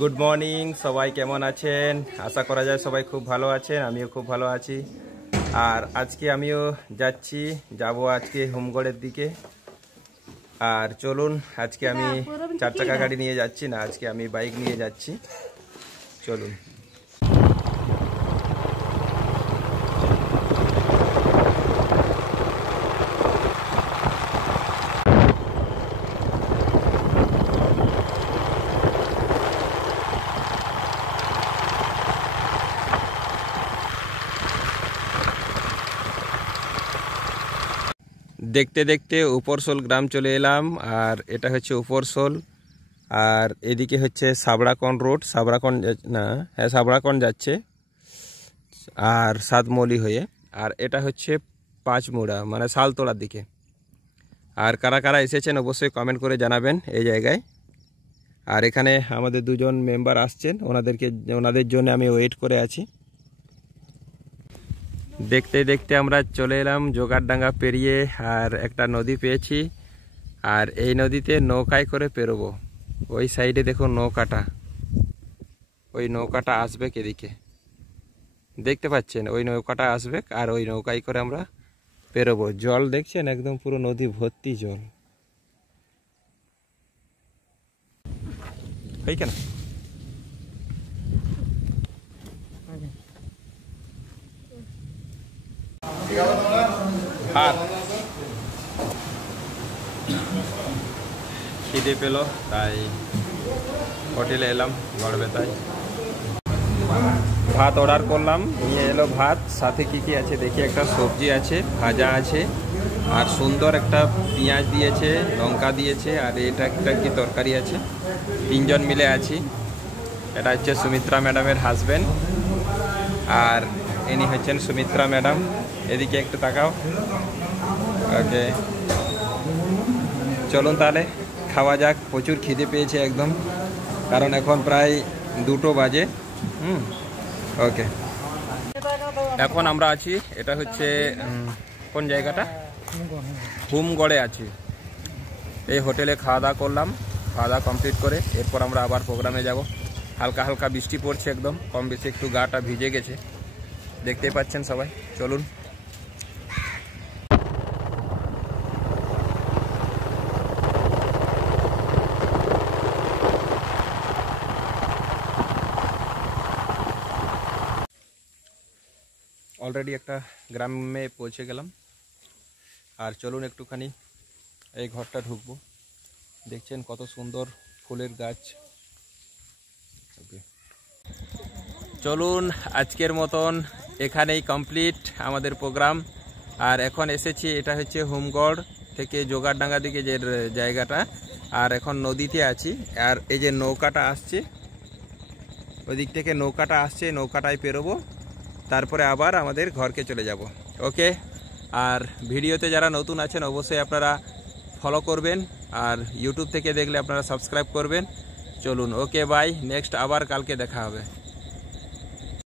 Good morning সবাই কেমন আছেন? আশা করা যায় সবাই খুব ভালো আছেন, আমিও খুব ভালো আছি। আর আজকে আমিও যাব আজকে হোমগড়ের দিকে। আর চলুন, আজকে আমি 4 চাকা গাড়ি নিয়ে যাচ্ছি না, আজকে আমি বাইক নিয়ে যাচ্ছি। চলুন। দেখতে দেখতে উপরসোল গ্রাম চলে এলাম। আর এটা হচ্ছে উপরসোল, আর এদিকে হচ্ছে সাবড়াকন রোড, সাবড়াকন যাচ্ছে আর সাতমৌলি হয়ে। আর এটা হচ্ছে পাঁচমুড়া মানে শালতোলার দিকে। আর কারা কারা এসেছেন অবশ্যই কমেন্ট করে জানাবেন এই জায়গায়। আর এখানে আমাদের দুজন মেম্বার আসছেন, ওনাদের জন্য আমি ওয়েট করে আছি। দেখতে দেখতে আমরা চলে এলাম জোগাড়ডাঙ্গা পেরিয়ে, আর একটা নদী পেয়েছি। আর এই নদীতে নৌকায় করে পেরোবো। ওই সাইডে দেখো নৌকাটা, ওই নৌকাটা আসবে এদিকে, দেখতে পাচ্ছেন ওই নৌকাটা আসবে। আর ওই নৌকায় করে আমরা পেরোবো। জল দেখছেন একদম পুরো নদী ভর্তি জল। কেন ভাত খিদে পেলো, তাই হোটেলে এলাম গড়বেতায়। ভাত অর্ডার করলাম, নিয়ে এলো ভাত। সাথে কি কি আছে দেখি, একটা সবজি আছে, ভাজা আছে, আর সুন্দর একটা পেঁয়াজ দিয়েছে, লঙ্কা দিয়েছে, আর এটা একটা কি তরকারি আছে। 3 জন মিলে আছি। এটা হচ্ছে সুমিত্রা ম্যাডামের হাজব্যান্ড, আর ইনি হচ্ছেন সুমিত্রা ম্যাডাম। এদিকে একটু তাকাও। ওকে, চলুন তাহলে খাওয়া যাক। প্রচুর খিদে পেয়েছে একদম, কারণ এখন প্রায় 2টো বাজে। ওকে, এখন আমরা আছি, এটা হচ্ছে কোন জায়গাটা, হোমগড়ে আছি। এই হোটেলে খাওয়া দাওয়া করলাম, খাওয়া দাওয়া কমপ্লিট করে এরপর আমরা আবার প্রোগ্রামে যাব। হালকা হালকা বৃষ্টি পড়ছে, একদম কম বেশি একটু গাটা ভিজে গেছে, দেখতেই পাচ্ছেন সবাই। চলুন। অলরেডি একটা গ্রামে পৌঁছে গেলাম। আর চলুন একটুখানি এই ঘরটা ঢুকবো। দেখছেন কত সুন্দর ফুলের গাছ। ওকে, চলুন আজকের মতন এখানেই কমপ্লিট আমাদের প্রোগ্রাম। আর এখন এসেছি, এটা হচ্ছে হোমগড় থেকে জোগাড়ডাঙ্গা দিকে যে জায়গাটা। আর এখন নদীতে আছি, আর এই যে নৌকাটা আসছে, ওই দিক থেকে নৌকাটা আসছে, নৌকাটায় পেরোবো, তারপরে আবার আমাদের ঘরকে চলে যাব। ওকে, আর ভিডিওতে যারা নতুন আছেন অবশ্যই আপনারা ফলো করবেন, আর ইউটিউব থেকে দেখলে আপনারা সাবস্ক্রাইব করবেন। চলুন, ওকে বাই, নেক্সট আবার কালকে দেখা হবে।